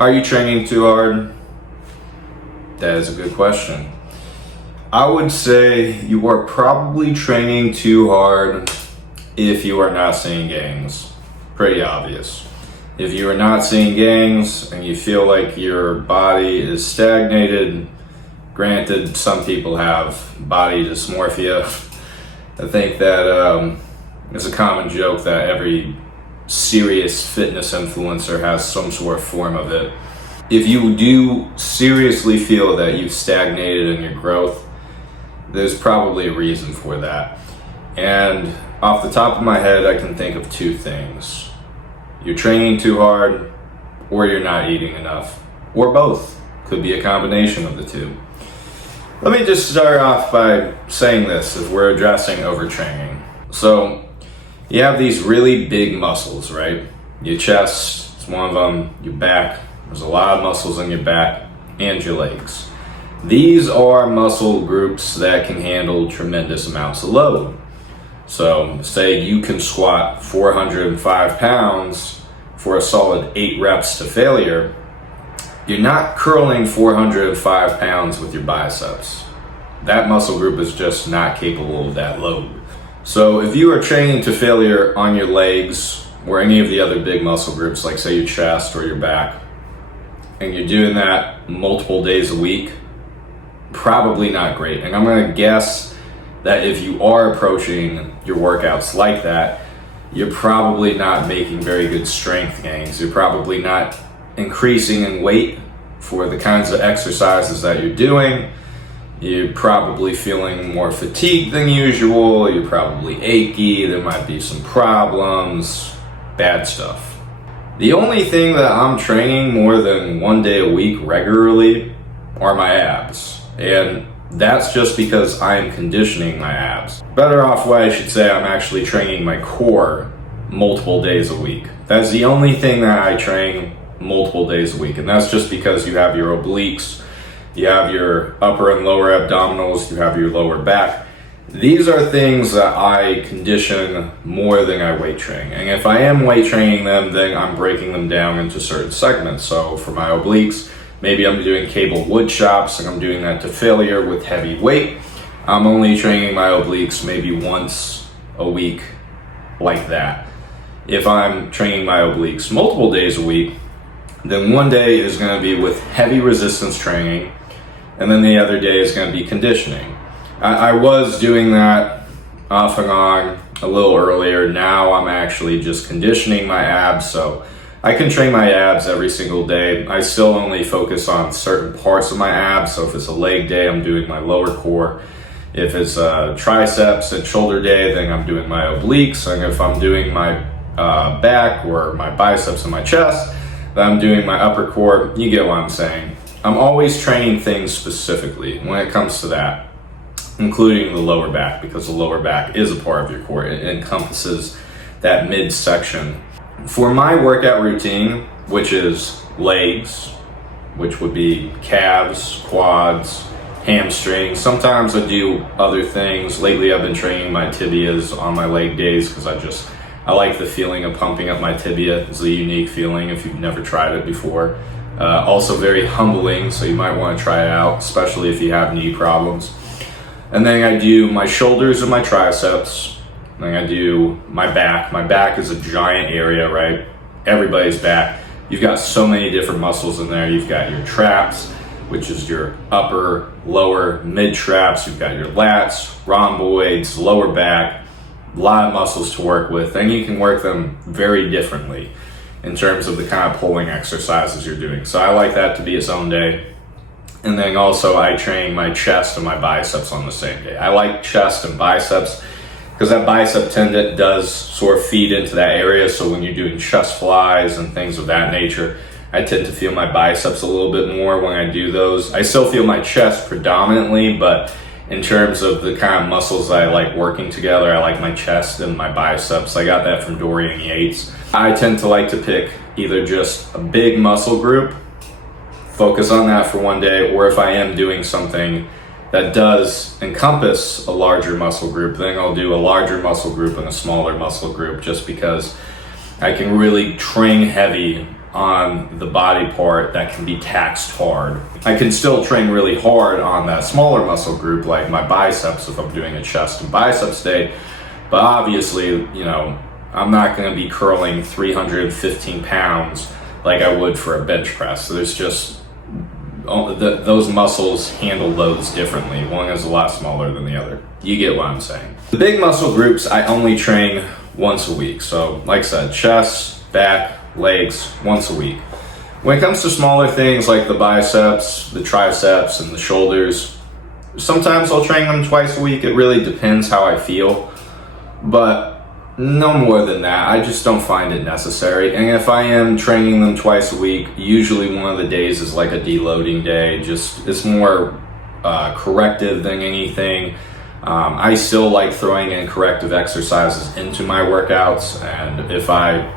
Are you training too hard? That is a good question. I would say you are probably training too hard if you are not seeing gains. Pretty obvious. If you are not seeing gains and you feel like your body is stagnated, granted, some people have body dysmorphia. I think that it's a common joke that every serious fitness influencer has some sort of form of it. If you do seriously feel that you've stagnated in your growth, there's probably a reason for that. And off the top of my head, I can think of two things. You're training too hard, or you're not eating enough, or both. Could be a combination of the two. Let me just start off by saying this if we're addressing overtraining. So you have these really big muscles, right? Your chest is one of them, your back, there's a lot of muscles in your back, and your legs. These are muscle groups that can handle tremendous amounts of load. So say you can squat 405 pounds for a solid 8 reps to failure. You're not curling 405 pounds with your biceps. That muscle group is just not capable of that load. So if you are training to failure on your legs or any of the other big muscle groups, like say your chest or your back, and you're doing that multiple days a week, probably not great. And I'm gonna guess that if you are approaching your workouts like that, you're probably not making very good strength gains. You're probably not increasing in weight for the kinds of exercises that you're doing. You're probably feeling more fatigued than usual. You're probably achy. There might be some problems, bad stuff. The only thing that I'm training more than 1 day a week regularly are my abs. And that's just because I am conditioning my abs. Better off way, I should say, I'm actually training my core multiple days a week. That's the only thing that I train multiple days a week. And that's just because you have your obliques, you have your upper and lower abdominals, you have your lower back. These are things that I condition more than I weight train. And if I am weight training them, then I'm breaking them down into certain segments. So for my obliques, maybe I'm doing cable wood chops and I'm doing that to failure with heavy weight. I'm only training my obliques maybe once a week like that. If I'm training my obliques multiple days a week, then 1 day is going to be with heavy resistance training, and then the other day is going to be conditioning. I was doing that off and on a little earlier. Now I'm actually just conditioning my abs, so I can train my abs every single day. I still only focus on certain parts of my abs. So if it's a leg day, I'm doing my lower core. If it's a triceps and shoulder day, then I'm doing my obliques. And if I'm doing my back or my biceps and my chest, then I'm doing my upper core. You get what I'm saying. I'm always training things specifically when it comes to that, including the lower back, because the lower back is a part of your core. It encompasses that midsection. For my workout routine, which is legs, which would be calves, quads, hamstrings. Sometimes I do other things. Lately I've been training my tibias on my leg days because I like the feeling of pumping up my tibia. It's a unique feeling if you've never tried it before. Also very humbling, so you might want to try it out, especially if you have knee problems. And then I do my shoulders and my triceps. Then I do my back. My back is a giant area, right? Everybody's back. You've got so many different muscles in there. You've got your traps, which is your upper, lower, mid traps. You've got your lats, rhomboids, lower back. A lot of muscles to work with, and you can work them very differently in terms of the kind of pulling exercises you're doing. So I like that to be its own day. And then also I train my chest and my biceps on the same day. I like chest and biceps because that bicep tendon does sort of feed into that area. So when you're doing chest flies and things of that nature, I tend to feel my biceps a little bit more when I do those. I still feel my chest predominantly, but in terms of the kind of muscles I like working together, I like my chest and my biceps. I got that from Dorian Yates. I tend to like to pick either just a big muscle group, focus on that for 1 day, or if I am doing something that does encompass a larger muscle group, then I'll do a larger muscle group and a smaller muscle group, just because I can really train heavy on the body part that can be taxed hard. I can still train really hard on that smaller muscle group, like my biceps if I'm doing a chest and biceps day, but obviously, you know, I'm not going to be curling 315 pounds like I would for a bench press. So there's just, those muscles handle loads differently. One is a lot smaller than the other. You get what I'm saying. The big muscle groups I only train once a week. So like I said, chest, back, legs, once a week. When it comes to smaller things like the biceps, the triceps, and the shoulders, sometimes I'll train them twice a week. It really depends how I feel, but no more than that. I just don't find it necessary. And if I am training them twice a week, usually one of the days is like a deloading day. Just, it's more corrective than anything. I still like throwing in corrective exercises into my workouts, and if I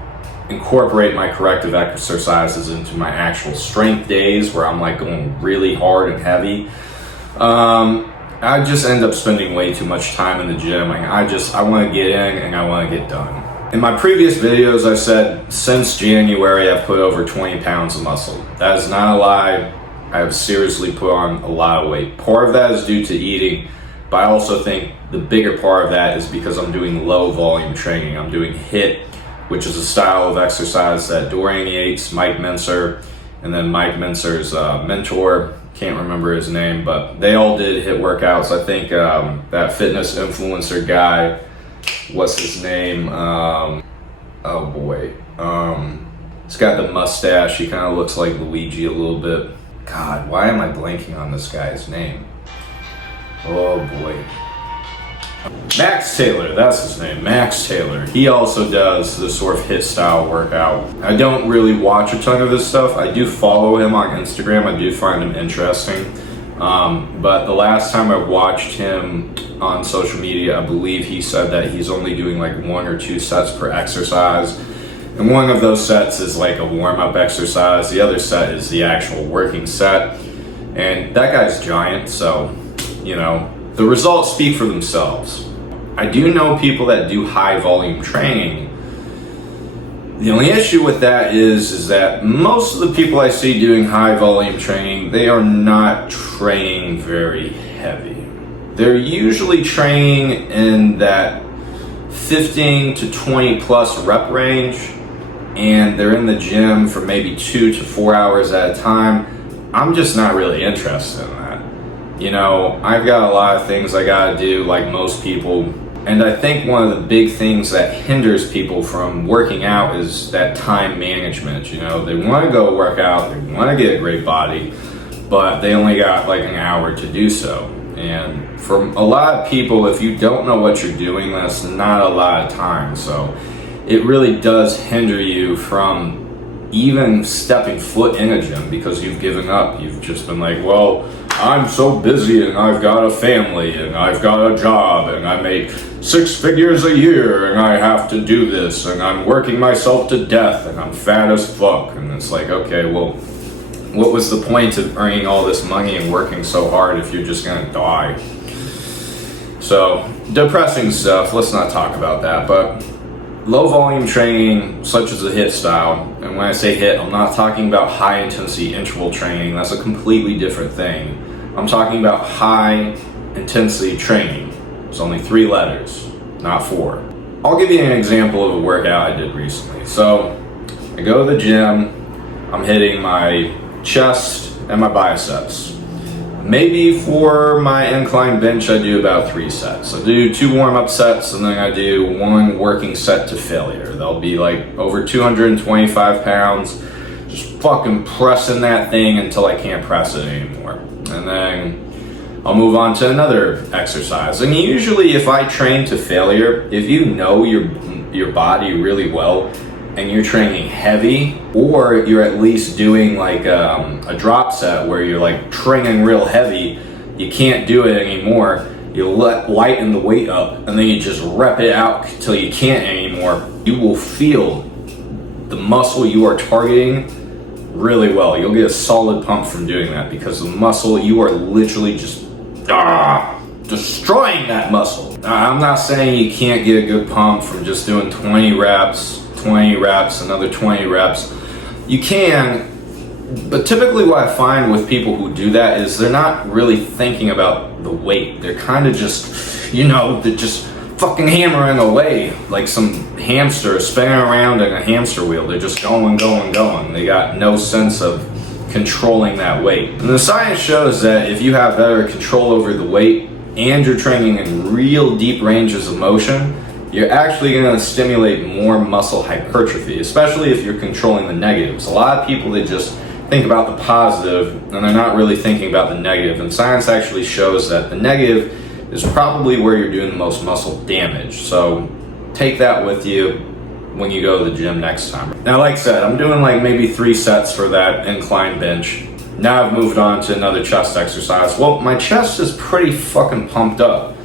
incorporate my corrective exercises into my actual strength days where I'm like going really hard and heavy, I just end up spending way too much time in the gym. I want to get in and I want to get done. In my previous videos, I said since January I've put over 20 pounds of muscle. That is not a lie. I have seriously put on a lot of weight. Part of that is due to eating, but I also think the bigger part of that is because I'm doing low volume training. I'm doing HIIT, which is a style of exercise that Dorian Yates, Mike Mincer, and then Mike Mincer's mentor, can't remember his name, but they all did HIIT workouts. I think that fitness influencer guy, what's his name? Oh boy. He's got the mustache. He kind of looks like Luigi a little bit. God, why am I blanking on this guy's name? Oh boy. Max Taylor, that's his name, Max Taylor. He also does this sort of HIIT style workout. I don't really watch a ton of his stuff. I do follow him on Instagram. I do find him interesting. But the last time I watched him on social media, I believe he said that he's only doing like 1 or 2 sets per exercise. And one of those sets is like a warm-up exercise. The other set is the actual working set. And that guy's giant, so, you know, the results speak for themselves. I do know people that do high volume training. The only issue with that is that most of the people I see doing high volume training, they are not training very heavy. They're usually training in that 15 to 20 plus rep range, and they're in the gym for maybe 2 to 4 hours at a time. I'm just not really interested in that. You know, I've got a lot of things I gotta do like most people, and I think one of the big things that hinders people from working out is that time management. You know, they want to go work out, they want to get a great body, but they only got like an hour to do so. And for a lot of people, if you don't know what you're doing, that's not a lot of time. So it really does hinder you from even stepping foot in a gym because you've given up. You've just been like, well, I'm so busy and I've got a family and I've got a job and I make 6 figures a year and I have to do this and I'm working myself to death and I'm fat as fuck. And it's like, okay, well, what was the point of earning all this money and working so hard if you're just gonna die? So, depressing stuff, let's not talk about that, but low volume training, such as the HIIT style, and when I say HIIT, I'm not talking about high intensity interval training. That's a completely different thing. I'm talking about high intensity training. It's only 3 letters, not 4. I'll give you an example of a workout I did recently. So I go to the gym, I'm hitting my chest and my biceps. Maybe for my incline bench, I do about 3 sets. I do 2 warm-up sets, and then I do 1 working set to failure. They'll be like over 225 pounds, just fucking pressing that thing until I can't press it anymore. And then I'll move on to another exercise. And usually if I train to failure, if you know your body really well, and you're training heavy, or you're at least doing like a drop set where you're like training real heavy, you can't do it anymore, you lighten the weight up and then you just rep it out till you can't anymore, you will feel the muscle you are targeting really well. You'll get a solid pump from doing that because the muscle, you are literally just destroying that muscle. I'm not saying you can't get a good pump from just doing 20 reps, another 20 reps. You can, but typically what I find with people who do that is they're not really thinking about the weight. They're kind of just, they're just fucking hammering away like some hamster spinning around in a hamster wheel. They're just going. They got no sense of controlling that weight. And the science shows that if you have better control over the weight and you're training in real deep ranges of motion, you're actually going to stimulate more muscle hypertrophy, especially if you're controlling the negatives. A lot of people, they just think about the positive and they're not really thinking about the negative. And science actually shows that the negative is probably where you're doing the most muscle damage. So take that with you when you go to the gym next time. Now, like I said, I'm doing like maybe 3 sets for that incline bench. Now I've moved on to another chest exercise. Well, my chest is pretty fucking pumped up.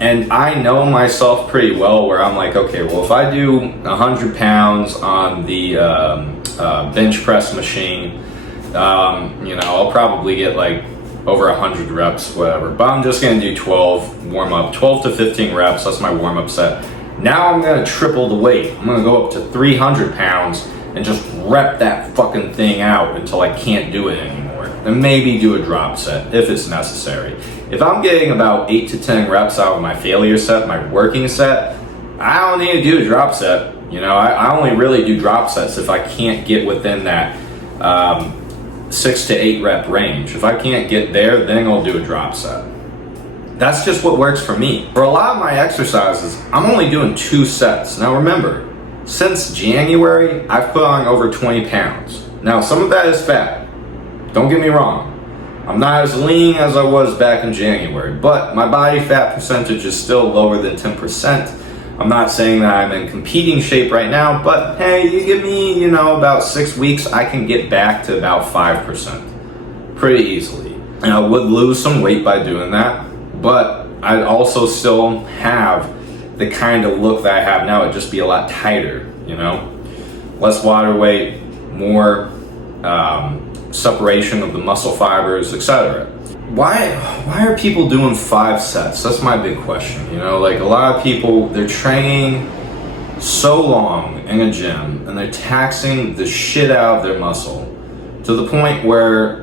And I know myself pretty well where I'm like, okay, well, if I do 100 pounds on the bench press machine, I'll probably get like over 100 reps, whatever. But I'm just gonna do 12 warm up, 12 to 15 reps. That's my warm up set. Now I'm gonna triple the weight. I'm gonna go up to 300 pounds and just rep that fucking thing out until I can't do it anymore. And maybe do a drop set if it's necessary. If I'm getting about 8 to 10 reps out of my failure set, my working set, I don't need to do a drop set. I only really do drop sets if I can't get within that 6 to 8 rep range. If I can't get there, then I'll do a drop set. That's just what works for me. For a lot of my exercises, I'm only doing 2 sets. Now remember, since January, I've put on over 20 pounds. Now some of that is fat. Don't get me wrong. I'm not as lean as I was back in January, but my body fat percentage is still lower than 10%. I'm not saying that I'm in competing shape right now, but hey, you give me, about 6 weeks, I can get back to about 5% pretty easily. And I would lose some weight by doing that, but I'd also still have the kind of look that I have now. It'd just be a lot tighter, less water weight, more separation of the muscle fibers, etc. Why are people doing 5 sets? That's my big question. Like a lot of people, they're training so long in a gym and they're taxing the shit out of their muscle to the point where,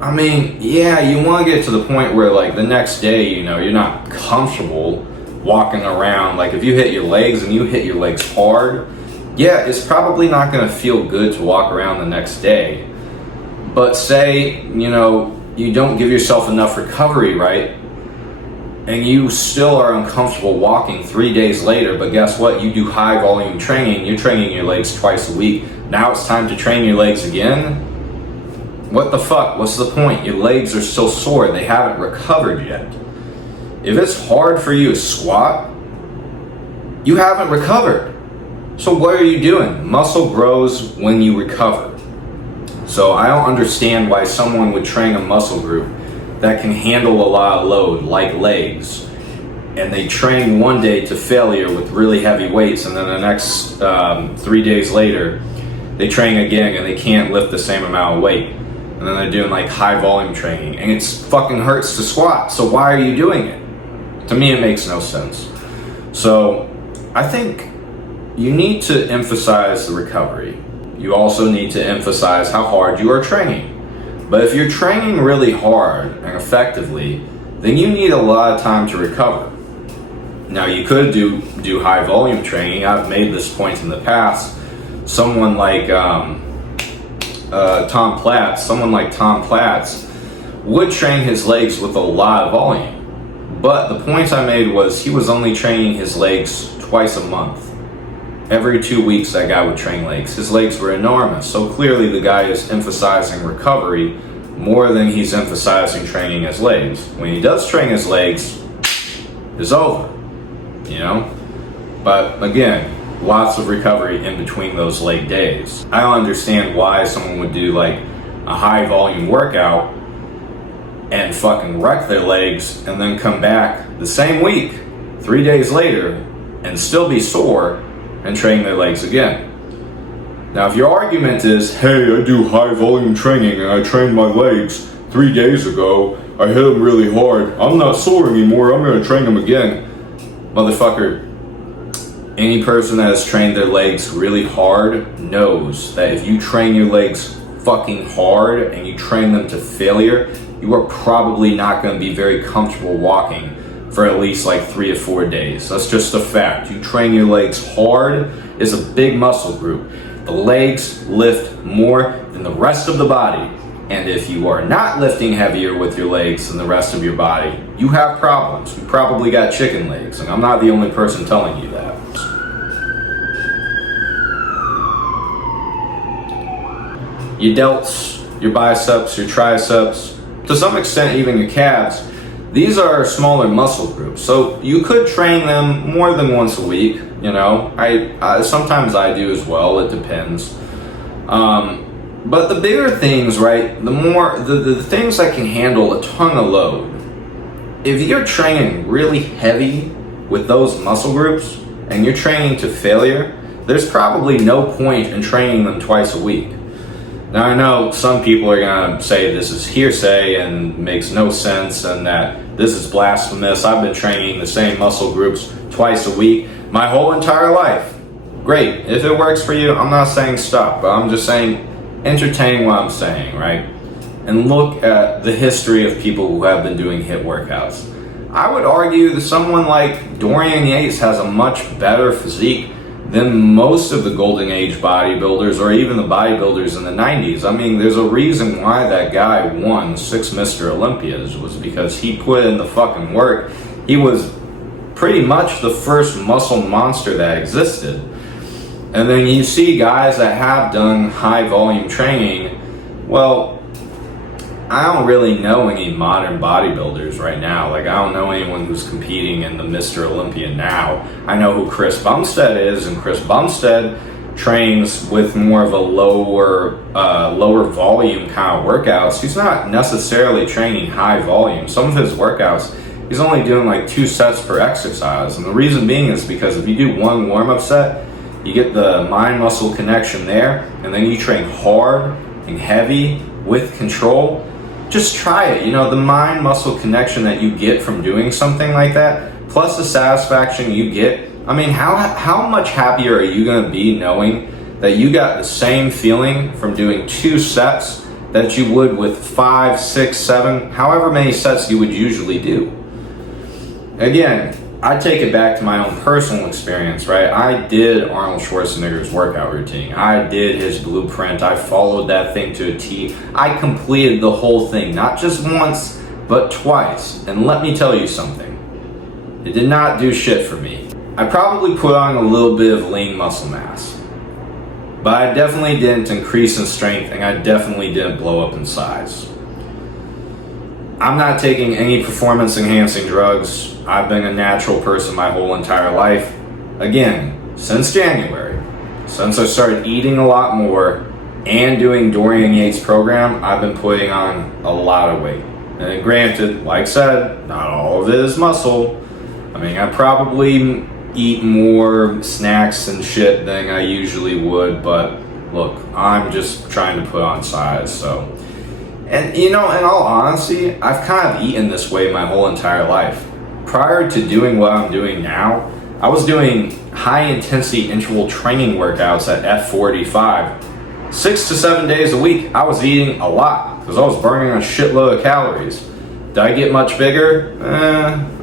you want to get to the point where like the next day, you're not comfortable walking around. Like if you hit your legs and you hit your legs hard, yeah, it's probably not going to feel good to walk around the next day. But say, you don't give yourself enough recovery, right? And you still are uncomfortable walking 3 days later, but guess what? You do high volume training, you're training your legs twice a week. Now it's time to train your legs again? What the fuck? What's the point? Your legs are still sore, they haven't recovered yet. If it's hard for you to squat, you haven't recovered. So what are you doing? Muscle grows when you recover. So I don't understand why someone would train a muscle group that can handle a lot of load, like legs, and they train one day to failure with really heavy weights, and then the next 3 days later, they train again and they can't lift the same amount of weight. And then they're doing like high volume training, and it fucking hurts to squat. So why are you doing it? To me, it makes no sense. So I think you need to emphasize the recovery. You also need to emphasize how hard you are training. But if you're training really hard and effectively, then you need a lot of time to recover. Now you could do high volume training. I've made this point in the past. Someone like Tom Platz would train his legs with a lot of volume. But the point I made was he was only training his legs twice a month. Every 2 weeks that guy would train legs. His legs were enormous. So clearly the guy is emphasizing recovery more than he's emphasizing training his legs. When he does train his legs, it's over. But again, lots of recovery in between those leg days. I don't understand why someone would do like a high volume workout and fucking wreck their legs and then come back the same week, 3 days later, and still be sore and train their legs again. Now, if your argument is, hey, I do high volume training and I trained my legs 3 days ago, I hit them really hard, I'm not sore anymore, I'm gonna train them again. Motherfucker, Any person that has trained their legs really hard knows that if you train your legs fucking hard and you train them to failure, you are probably not going to be very comfortable walking for at least like 3 or 4 days. That's just a fact. You train your legs hard is a big muscle group. The legs lift more than the rest of the body. And if you are not lifting heavier with your legs than the rest of your body, you have problems. You probably got chicken legs, and I'm not the only person telling you that. Your delts, your biceps, your triceps, to some extent even your calves, these are smaller muscle groups. So you could train them more than once a week, you know. I sometimes I do as well, it depends. But the bigger things, right, the things that can handle a ton of load, if you're training really heavy with those muscle groups and you're training to failure, there's probably no point in training them twice a week. Now I know some people are gonna say this is hearsay and makes no sense and that this is blasphemous. I've been training the same muscle groups twice a week my whole entire life. Great, if it works for you, I'm not saying stop, but I'm just saying entertain what I'm saying, right? And look at the history of people who have been doing HIIT workouts. I would argue that someone like Dorian Yates has a much better physique than most of the golden age bodybuilders or even the bodybuilders in the 90s. I mean, there's a reason why that guy won 6 Mr. Olympias, was because he put in the fucking work. He was pretty much the first muscle monster that existed. And then you see guys that have done high volume training. Well, I don't really know any modern bodybuilders right now. Like, I don't know anyone who's competing in the Mr. Olympia now. I know who Chris Bumstead is, and Chris Bumstead trains with more of a lower volume kind of workouts. He's not necessarily training high volume. Some of his workouts, he's only doing like 2 sets per exercise. And the reason being is because if you do one warm-up set, you get the mind-muscle connection there, and then you train hard and heavy with control. Just try it. You know, the mind-muscle connection that you get from doing something like that, plus the satisfaction you get. I mean, how much happier are you going to be knowing that you got the same feeling from doing 2 sets that you would with 5, 6, 7, however many sets you would usually do? Again, I take it back to my own personal experience, right? I did Arnold Schwarzenegger's workout routine. I did his blueprint. I followed that thing to a T. I completed the whole thing, not just once, but twice. And let me tell you something. It did not do shit for me. I probably put on a little bit of lean muscle mass, but I definitely didn't increase in strength, and I definitely didn't blow up in size. I'm not taking any performance enhancing drugs. I've been a natural person my whole entire life. Again, since January, since I started eating a lot more and doing Dorian Yates' program, I've been putting on a lot of weight. And granted, like I said, not all of it is muscle. I mean, I probably eat more snacks and shit than I usually would, but look, I'm just trying to put on size, so. And you know, in all honesty, I've kind of eaten this way my whole entire life. Prior to doing what I'm doing now, I was doing high intensity interval training workouts at F45. 6 to 7 days a week, I was eating a lot because I was burning a shitload of calories. Did I get much bigger?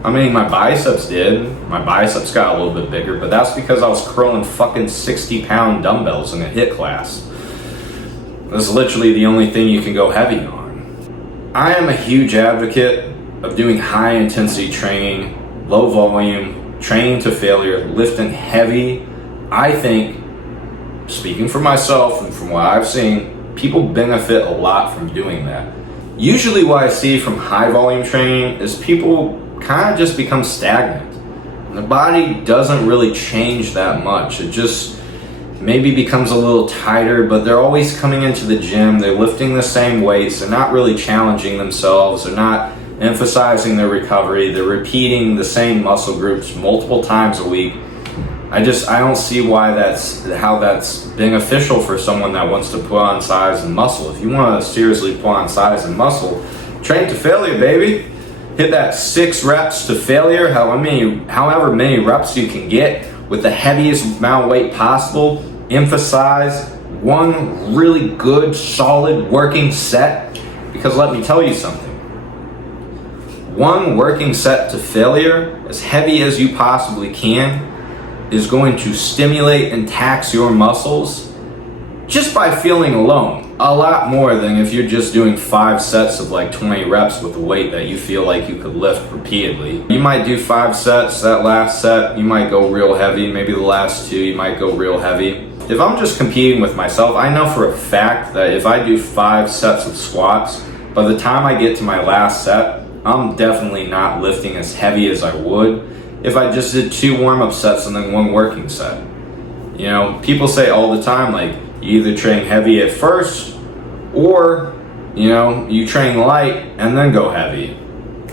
I mean, my biceps did. My biceps got a little bit bigger, but that's because I was curling fucking 60-pound dumbbells in a HIIT class. That's literally the only thing you can go heavy on. I am a huge advocate of doing high intensity training, low volume, training to failure, lifting heavy. I think, speaking for myself and from what I've seen, people benefit a lot from doing that. Usually what I see from high volume training is people kind of just become stagnant. And the body doesn't really change that much. It just maybe becomes a little tighter, but they're always coming into the gym, they're lifting the same weights, they're not really challenging themselves, they're not emphasizing their recovery, they're repeating the same muscle groups multiple times a week. I don't see how that's beneficial for someone that wants to put on size and muscle. If you want to seriously put on size and muscle, train to failure, baby. Hit that 6 reps to failure, however many reps you can get with the heaviest amount of weight possible, emphasize one really good, solid working set. Because let me tell you something. One working set to failure, as heavy as you possibly can, is going to stimulate and tax your muscles just by feeling alone. A lot more than if you're just doing 5 sets of like 20 reps with a weight that you feel like you could lift repeatedly. You might do 5 sets, that last set, you might go real heavy. Maybe the last 2, you might go real heavy. If I'm just competing with myself, I know for a fact that if I do 5 sets of squats, by the time I get to my last set, I'm definitely not lifting as heavy as I would if I just did 2 warm-up sets and then 1 working set. You know, people say all the time, like, you either train heavy at first or, you know, you train light and then go heavy.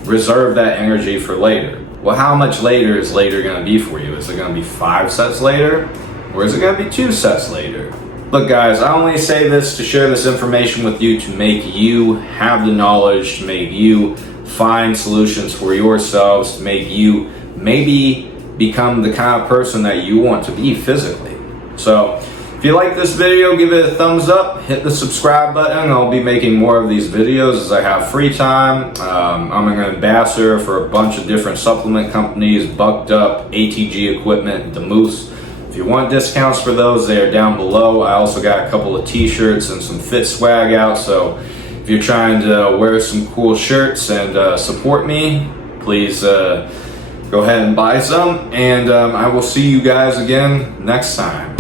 Reserve that energy for later. Well, how much later is later going to be for you? Is it going to be 5 sets later? Or is it going to be 2 sets later? Look guys, I only say this to share this information with you to make you have the knowledge, to make you find solutions for yourselves, to make you maybe become the kind of person that you want to be physically. So if you like this video, give it a thumbs up, hit the subscribe button. I'll be making more of these videos as I have free time. I'm an ambassador for a bunch of different supplement companies, Bucked Up, ATG Equipment, The Moose. If you want discounts for those, they are down below. I also got a couple of t-shirts and some fit swag out, so if you're trying to wear some cool shirts and support me, please go ahead and buy some, and I will see you guys again next time.